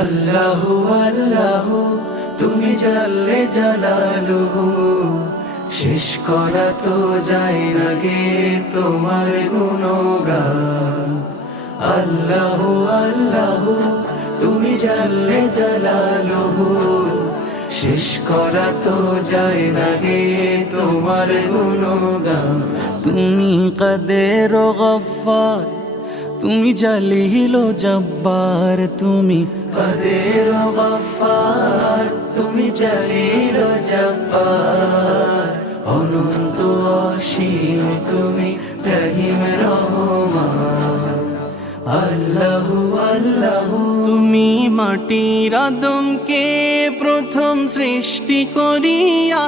আল্লাহ আল্লাহ, তুমি জানলে জালালুহু। শেষ করা তো যায় না গে তোমার গুণগান। আল্লাহ আল্লাহ, তুমি জানলে জালালুহু। শেষ করা তো যায় না গে তোমার গুণগান। তুমি কাদের গফার তুমি জালিল জব্বার, তুমি কাদের গফার তুমি জালিল জব্বার। অনন্ত অসীম তুমি রহিম রহমান। আল্লাহ আল্লাহ। তুমি মাটির আদমকে প্রথম সৃষ্টি করিয়া।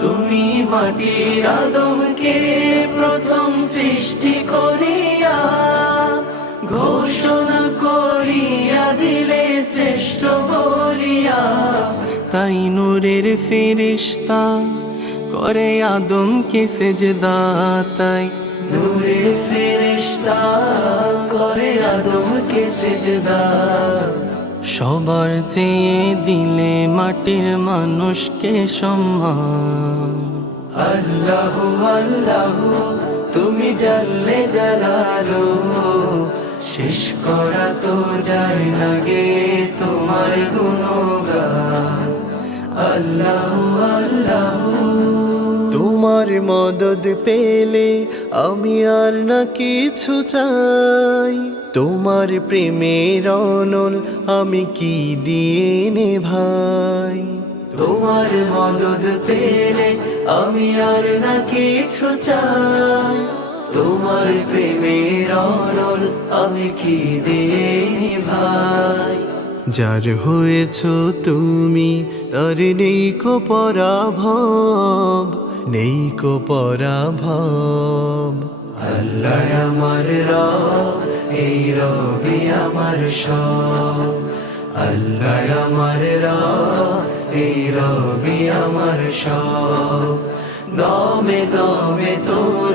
তুমি মাটির আদমকে প্রথম সৃষ্টি করিয়া। ঘোষণা করিয়া দিলে শ্রেষ্ঠ বলিয়া, তাই নূরের ফেরিস্তা করে আদমকে সেজদা, তাই নূরে ফেরেশতা করে আদমকে সেজদা। সবার চেয়ে দিলে মাটির মানুষকে সম্মান। আল্লাহ আল্লাহ, তুমি জানলে জালালো শেষ করা তো যায় না গে তোমার গুণগান। আল্লাহ আল্লাহ। তোমার মদদ পেলে আমি আর না কিছু চাই। তোমার প্রেমের অনল আমি কি দিয়ে নে ভাই তোমার মদদ পেলে আমি আর না কিছু চাই। তোমার প্রেমের অনল আমি কি দিয়ে ভাই? যার হয়েছ তুমি তার নেই কো পরাভব নেই কো পরাভব। আল্লাহ আমার রব এই রবি আমার সব। আল্লাহ আমার রব এই রবি আমার সব। দমে দমে তোর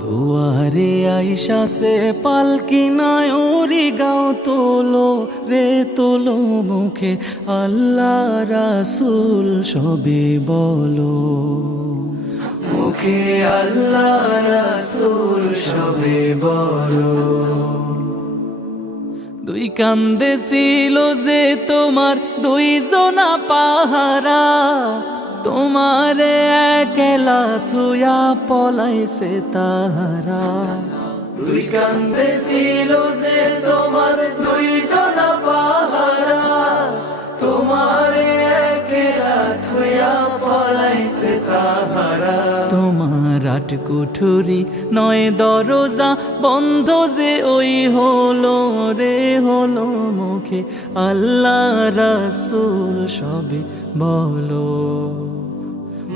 দুয়ারে আইসা সে পালকি ওরি গাও তোলো রে তোলো মুখে, আল্লাহ রাসুল সবে বলো। মুখে আল্লাহ রাসূল সবে বড় দুই কান্দে ছিল যে তোমার দুই জনা পাহারা তোমারে একলা থুয়া পলাইছে তাহারা। দুই কান্দে ছিল যে তোমার দুই জনা পাহারা। তোমার একেলা পলাইছে তাহারা। তোমার আট কুঠুরি নয় দরজা বন্ধ যে ওই হলো রে হলো মুখে। আল্লাহ রাসুল সবে বলো।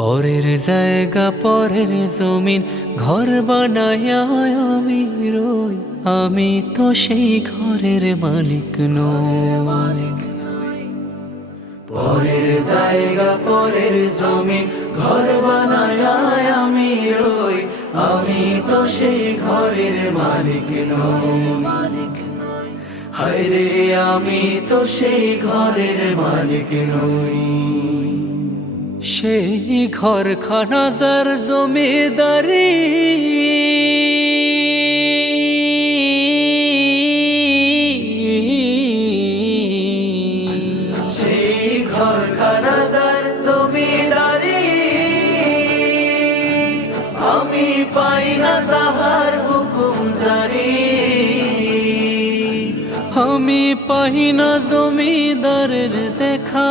পরের জায়গা, পরের জমিন, ঘর বানায় আমি রই। আমি তো সেই ঘরের মালিক নই। পরের জায়গা, পরের জমি ঘর বানায় আমি রই। আমি তো সেই ঘরের মালিক নই। মালিক হায় রে আমি তো সেই ঘরের মালিক নই। সেই ঘর খানাজার সেই ঘর খানাজার জমিদারি। আমি পাই না তাহার হুকুম জারি। আমি পাই না জমিদারের দেখা।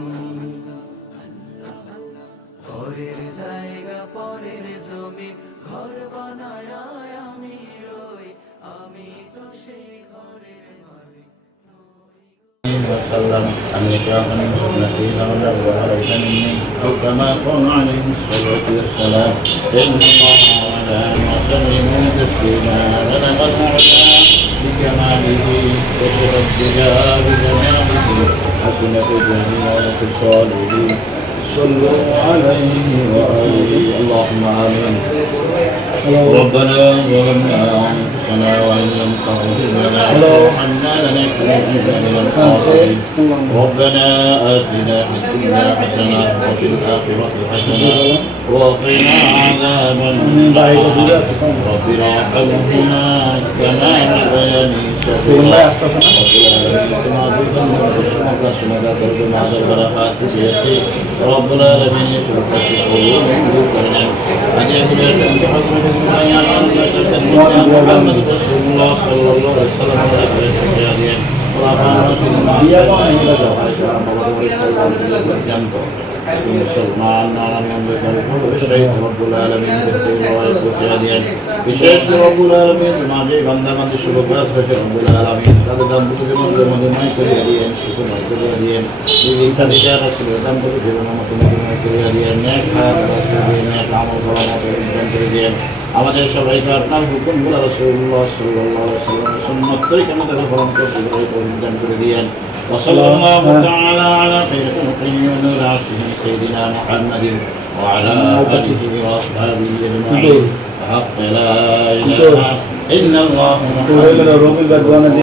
পরের জমিন ঘর বানায় আমি রই আমি তো সেই ঘরের মালিক وسلم أن يشاءني سنتي لولا وعليك مني أو كما كان عليه الصلاة والسلام إن الله وملائكته يصلون تسليما بلغ الأعلى بكماله كشف الدجى بجماله حسنة جميلة الصالحين صلوا عليه وآله. اللهم آمين. ربنا ظلمنا أنفسنا وإن لم تغفر لنا وترحمنا لنكونن من الخاسرين ربنا آتنا في الدنيا حسنة وفي الآخرة حسنة وقنا عذاب النار ربنا ارحمهما كما ربياني صغيرا رب العالمين كما بكم وبشرك اسمك ترجم على وأن يرى أن محمد رسول الله صلى الله عليه وسلم মুসলমান বিশেষ রব্বুল আলমিন মাঝে বান্দা মাঝে শুভ কাজ হয়েছে রব্বুল আলমিন তাদের দাম্পত্যের মধ্যে মধ্যে করিয়া দিয়েন সুখময় করিয়া দিয়েন ইত্যাদি যারা ছিল দাম্পত্য জীবনের মতো মধ্যময় করিয়া দিয়েন ন্যায় খারাপ দিয়ে ন্যায় আমল করার মতো করে দিয়েন আমাদের সবাইকে আপনার হুকুমগুলো রসুল্লাহ সাল্লাহ সাল্লাম সুন্নত তরিকা মতো পালন করতে উদ্যান করে দিয়েন وصلى الله تعالى على خير خلقه ونور عرشه سيدنا محمد وعلى اله واصحابه اجمعين حق لا اله الا الله محمد